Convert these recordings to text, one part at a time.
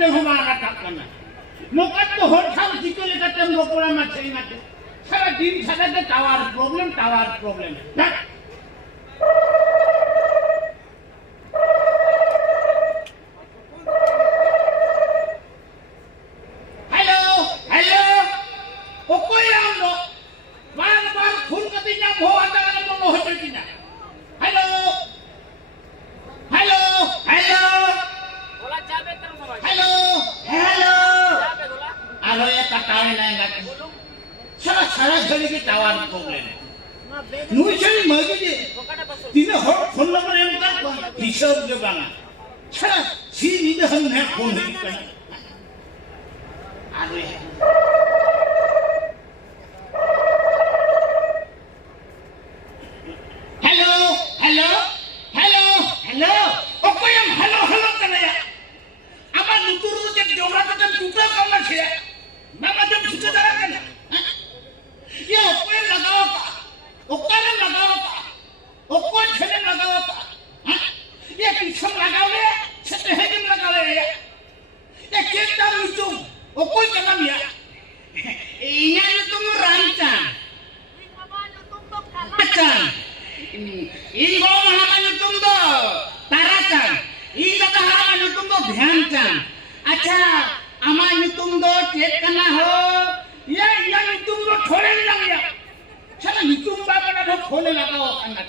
मिट्टे हमारा टाकना नौका तो हर साल चिको लेकर तुम रोपड़ा में चाहिए ना सारा दिन सारा के टावर प्रॉब्लम हेलो ओ कोई आंदो बार फोन करती ना भो आता ना तो हो चलती ना हेलो बोला जाबे तर समझ हेलो जाबे बोला आलो ये कटावे नहीं गाती सारा घड़ी के टावर प्रॉब्लम नुइचरी मगजे बोकाटा बस तिने हो फोन नंबर एम का हिसाब जो बांगा सारा सी निदे हम ने फोन ही कर आलो ये हेलो ओ कोई हम हेलो कनया आमा नुतुरु जे जोरा तो टूटा करना छे मामा जब छुटे जरा करना ये कोई लगाओ का ओ काले लगाओ का ओ कोई छले लगाओ का ये किसम लगावे छते है किम लगावे ये केटा नुतु ओ कोई कना मिया इना नुतु रांचा मामा जो तुम तो काला अच्छा इन गो महाराज तुम तो ताराचंद इन दादा हमारा तुम तो ध्यानचंद अच्छा हमारा तुम तो चेक करना हो ये तुम तो छोड़े नहीं लग गया चलो तुम बाबा तो खोले लगाओ अन्ना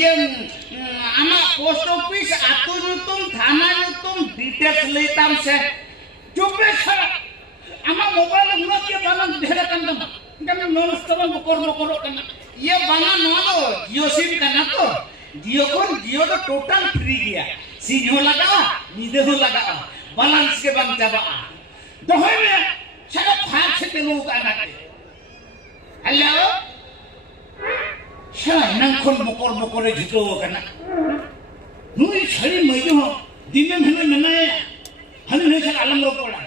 ये हमारा पोस्ट ऑफिस आतु तुम थाना तुम डिटेल्स लेता से चुपे छड़ा हमारा मोबाइल में के बालन ढेर कंदम कम नॉनस्टॉप करो करना ये बना नो जियो सिम करना तो जियो तो टोटल फ्री गया सिम हो लगा नीदे हो लगा बैलेंस के बंद जाबा दोहै में चलो फार से तेलो का ना हेलो छा नंग खोन बकर झुटो करना नुई छड़ी मई हो दिन में मना हन ने से आलम रो पड़ा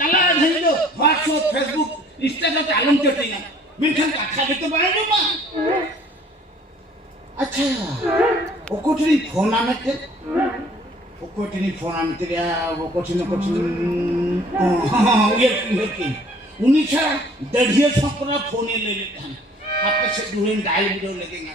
तला धन दो व्हाट्सएप फेसबुक इंस्टाग्राम पे आलम चटिया मिनखन का तो बनाई मा अच्छा ओकोटरी फोन आने के या वो कुछ हां ये की उनीछा दढ़िया छपरा फोन ले लेते हैं आपके से दूर डायल वीडियो लगेगा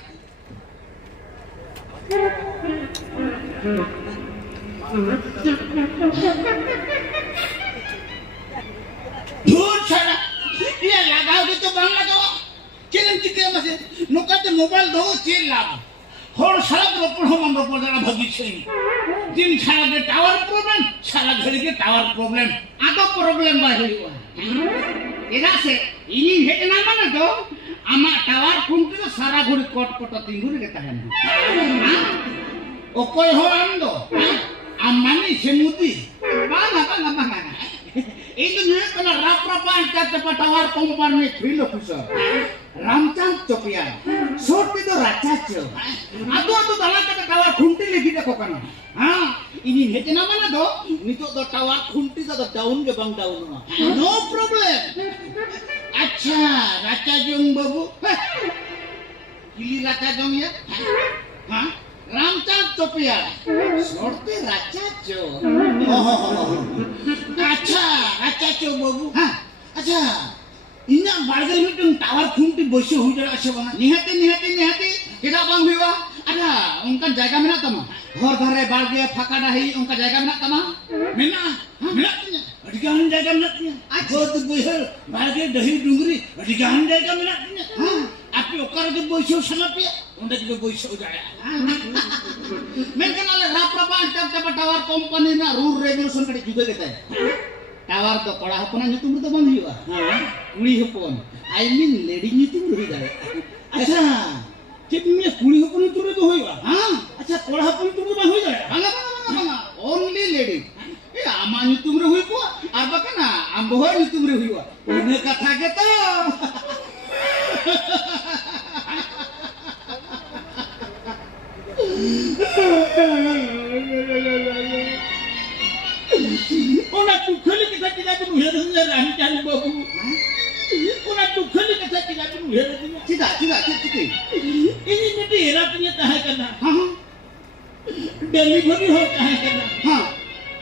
दूर छड़ा ये लगाओगे तो बंद लगाओ चलन चिके मसे नोकाते मोबाइल दो चेल लाभ हर सारा रोपण हम रोपण जरा भगी छै दिन सारा के टावर प्रॉब्लम सारा घड़ी के टावर प्रॉब्लम आदो प्रॉब्लम बा होइवा एरा से इनी हेतना माने दो आमा टावर कुंटी तो सारा घड़ी कट तिंगुर के ताहन ओ कोई हो आंदो आमानी सेमुदी बाना itu nih kena rap-rapan kata patawar kompan nih film kusar Ramchandra Chopia short itu racaco atu dalam kata tawar khunti lagi deh kok kan ini hete nama na do itu do tawar khunti do daun ke bang daun no problem acha racajong babu kili racajong ya Ramchandra Chopia short racaco अच्छा बाबू अच्छा इना बारगे mitten tower Khunti बसो हो जरा से बना निहाते केदा बांग हुआ अच्छा उनका जगह में ना तमा घर घरे बारगे फाका रही उनका जगह में ना तमा मेना अडिगान जगह में ना अच्छा तो बहर बारगे दही डुंगरी अडिगान जगह में ना हां आपे ओकर के बसो सना पे उनके के बसो जाया मैं कनाले राप्रपान तब टावर कंपनी ना रूल रेगुलेशन कड़ी जुगे देता है टावर तो कड़ा हपना nyutum तो बंद हुआ कुड़ी हपन आई मीन लेडी nyutum रही जाए अच्छा कितने कुड़ी हपन nyutum तो होइबा हां अच्छा कड़ा हपन nyutum तो हो जाए भागा ओनली लेडी ए आमा nyutum रे होइबो आ बकना आम बहो nyutum रे होइबो इने कथा के तो Ona tukhali kita tidak menuhirnya Ramchandra babu. Ona tukhali kita tidak menuhirnya. Tidak. Ini daerah punya tahan kena. Delivery हो tahan kena. हाँ.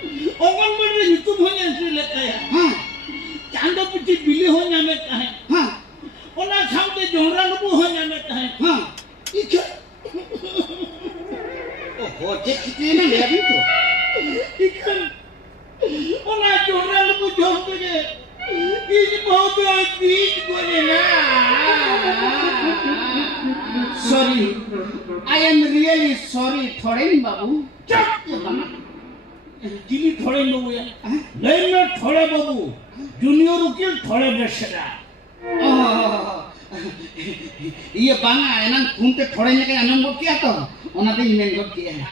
अंगनबाड़ी ᱧᱩᱛᱩᱢ ᱦᱚᱧ ᱮᱱᱴᱨᱤ ᱞᱮᱫ ᱛᱟᱭᱟ ᱦᱮᱸ ᱪᱟᱸᱫᱚ ᱯᱤᱪᱷᱤ ᱵᱤᱞᱤ ᱦᱚᱸ ᱧᱟᱢᱮᱫ ᱛᱟᱦᱮᱸ ᱦᱮᱸ ᱚᱱᱟ ᱥᱟᱶᱛᱮ ᱡᱚᱸᱰᱨᱟ ᱞᱩᱵᱩ ᱦᱚᱸ ᱧᱟᱢᱮᱫ ᱛᱟᱦᱮᱸ ᱦᱮᱸ ᱤᱪᱷᱟ ᱳᱦᱳ ᱪᱮᱫ ᱪᱤᱠᱟᱹᱭᱮᱱᱟ ᱞᱟᱹᱭ ᱟᱵᱤᱱ ᱛᱚ इखन ओना जोरा लबु जोम के इज बहुत बीच बोले ना sorry I am really sorry थोड़े नहीं बाबू चुप दिल्ली थोड़े बाबू या लाइन में थोड़े बाबू जूनियर उकिल थोड़े बेसरा ये बांगा एनन घूमते थोड़े लेके अनम गो किया तो ओनाते ही मेन गो किया है